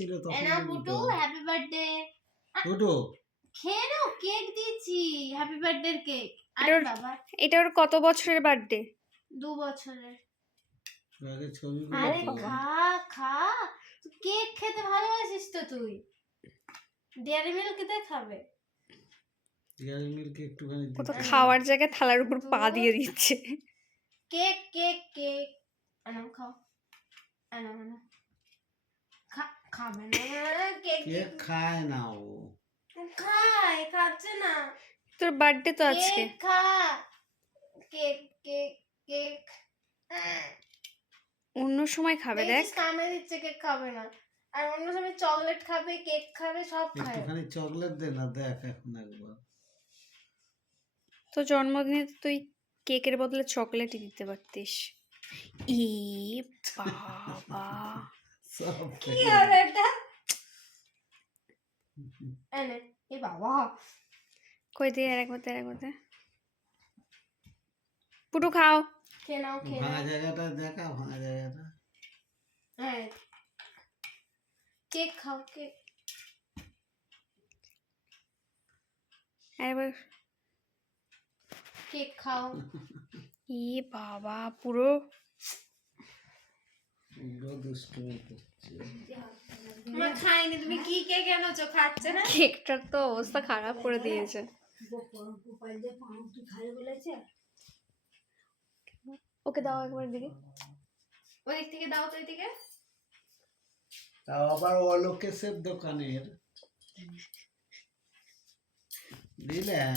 আসছিল তখন এনা Putu happy birthday ফুটু খেয়ে নাও কেক দিয়েছি। হ্যাপি বার্থডে কেক আরে বাবা? এটা ওর কত বছরের বার্থডে দু বছরের। আগে ছবি আরে খা খা। কেক খেতে ভালোবাসিস তো তুই। ডেয়ারি মিল্ক তে খাবে ডেয়ারি মিল্ক একটুখানি কত খাওয়ার জায়গায় থালার উপর পা দিয়ে দিচ্ছে। কেক কেক কেক আনাম খাও। আনাম আনাম খা খাবে না কেক কেক খায় না ও? খায় খাচ্ছে না। তোর বার্থডে তো আজকে। কেক খা কেক কেক কেক অন্য সময় খাবে দেখ কামে দিচ্ছে কেক খাবে না। আর অন্য সময় চকলেট খাবে কেক খাবে সব খায়। একটুখানি চকলেট দে না দেখ এখন একবার। তো জন্মদিনে তুই কেকের বদলে চকলেটই দিতে পারতিস। ই বাবা। কি খেয়ে এটা এনে এ বাবা কই দিয়ে আর একবার আর একবার পুটু খাও খেয়ে নাও খেয়ে ভাঙা জায়গাটা দেখা ভাঙা জায়গাটা হ্যাঁ কেক খাও কেক কেক খাও ই বাবা পুরো দুষ্টুমি করছে আমার খাইনি তুমি কি কেক এনেছো? খাচ্ছে না? কেকটার তো অবস্থা খারাপ করে দিয়েছে। ওকে দাও একবার দিকে ওই দিক থেকে দাও তো ওইদিকে তাও আবার অলোকেশের দোকানের। দিলে?